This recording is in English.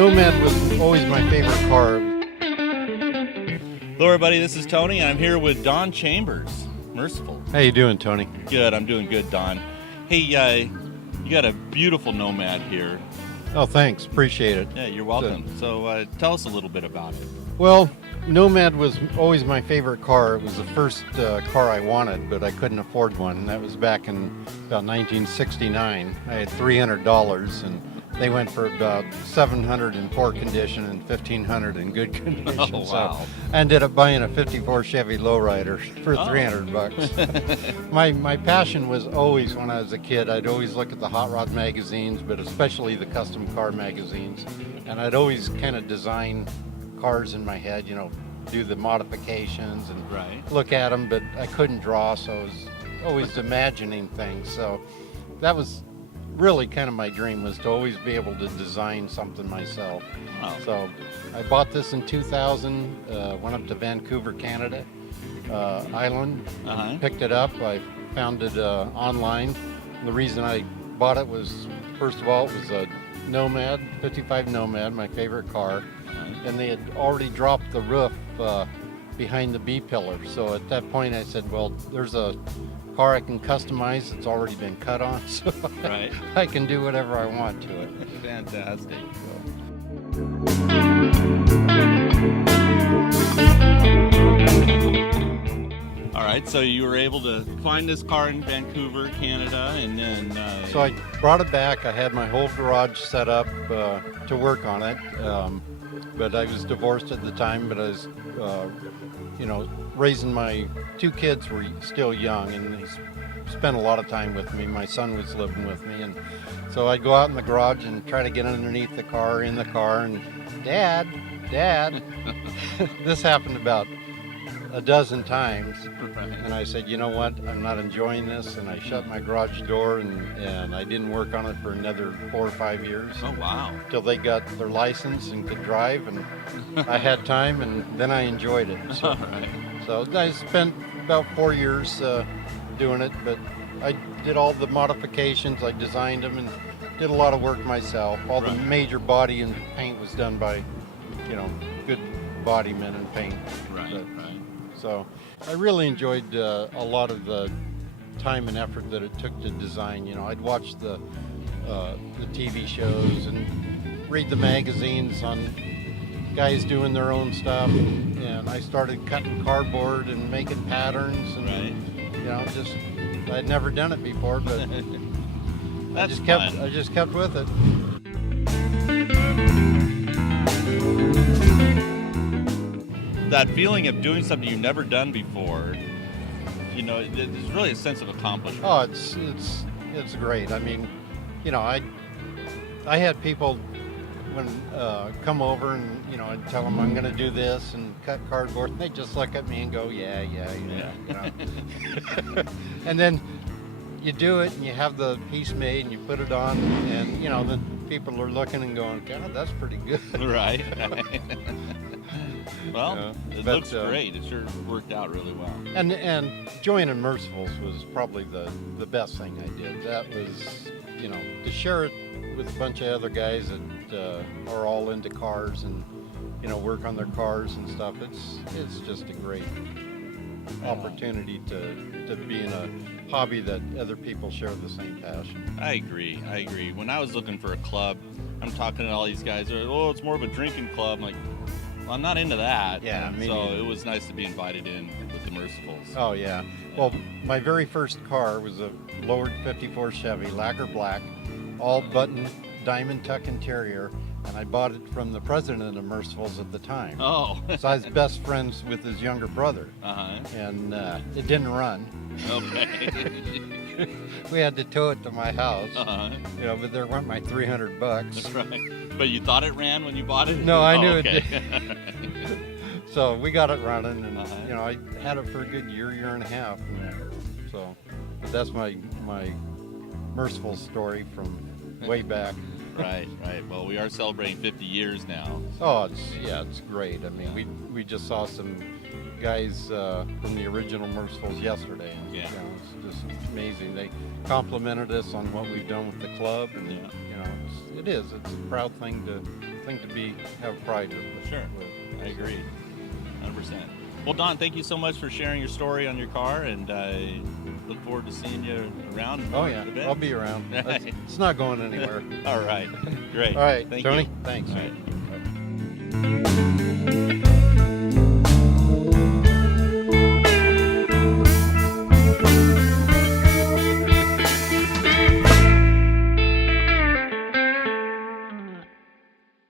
Nomad was always my favorite car. Hello everybody, this is Tony and I'm here with Don Chambers, Merciful. How you doing, Tony? Good, I'm doing good, Don. Hey, you got a beautiful Nomad here. Oh, thanks. Appreciate it. Yeah, you're welcome. So tell us a little bit about it. Well, Nomad was always my favorite car. It was the first car I wanted, but I couldn't afford one. That was back in about 1969. I had $300, and they went for about $700 in poor condition and $1,500 in good condition. Oh, wow. So I ended up buying a '54 Chevy lowrider for $300. My passion was always, when I was a kid, I'd always look at the hot rod magazines, but especially the custom car magazines, and I'd always kind of design cars in my head, do the modifications and look at them, but I couldn't draw, so I was always imagining things. So that was really kind of my dream, was to always be able to design something myself. Oh. So I bought this in 2000, went up to Vancouver, Canada, Island, picked it up. I found it online. The reason I bought it was, first of all, it was a Nomad, 55 Nomad, my favorite car. And they had already dropped the roof behind the B-pillar. So at that point I said, well, there's a car I can customize. It's already been cut on, so I can do whatever I want to it. Fantastic. All right, so you were able to find this car in Vancouver, Canada, and then... So I brought it back. I had my whole garage set up to work on it. But I was divorced at the time, but I was, raising my two kids were still young, and they spent a lot of time with me. My son was living with me, and so I'd go out in the garage and try to get underneath the car, in the car, and Dad, this happened about a dozen times. And I said, you know what, I'm not enjoying this, and I shut my garage door, and I didn't work on it for another 4 or 5 years. Oh, wow. Till they got their license and could drive, and I had time, and then I enjoyed it. So I spent about 4 years doing it, but I did all the modifications. I designed them and did a lot of work myself. All the major body and paint was done by, good body men and paint. So I really enjoyed a lot of the time and effort that it took to design. I'd watch the TV shows and read the magazines on guys doing their own stuff, and I started cutting cardboard and making patterns, and I'd never done it before, but I just kept with it. That feeling of doing something you've never done before, there's really a sense of accomplishment. Oh, it's great. I mean, I had people come over, and I'd tell them I'm going to do this and cut cardboard, and they just look at me and go, yeah. And then you do it, and you have the piece made, and you put it on, and then people are looking and going, God, that's pretty good. Right. Well, it looks great. It sure worked out really well. And joining Mercifuls was probably the best thing I did. That was, to share it with a bunch of other guys that are all into cars and, work on their cars and stuff. It's just a great opportunity to be in a hobby that other people share the same passion. I agree. When I was looking for a club, I'm talking to all these guys. They're, it's more of a drinking club. I'm like, I'm not into that. Yeah, so it was nice to be invited in with the Mercifuls. Oh, yeah. Well, my very first car was a lowered 54 Chevy, lacquer black, all button, diamond tuck interior, and I bought it from the president of Mercifuls at the time. Oh. So I was best friends with his younger brother. And it didn't run. Okay. We had to tow it to my house. But there went my $300. That's right. But you thought it ran when you bought it? No, I knew it did. So we got it running, and I had it for a good year and a half. So, but that's my Merciful story from way back. Right. Well, we are celebrating 50 years now. Oh, it's great. I mean, we just saw some guys from the original Mercifuls yesterday, and it's just amazing. They complimented us on what we've done with the club, and it's a proud thing to something to have pride with. Sure. I agree. 100%. Well, Don, thank you so much for sharing your story on your car, and I look forward to seeing you around. Oh yeah, the event. I'll be around. It's not going anywhere. All right. Great. All right, Thank Tony. you. Thanks. All right.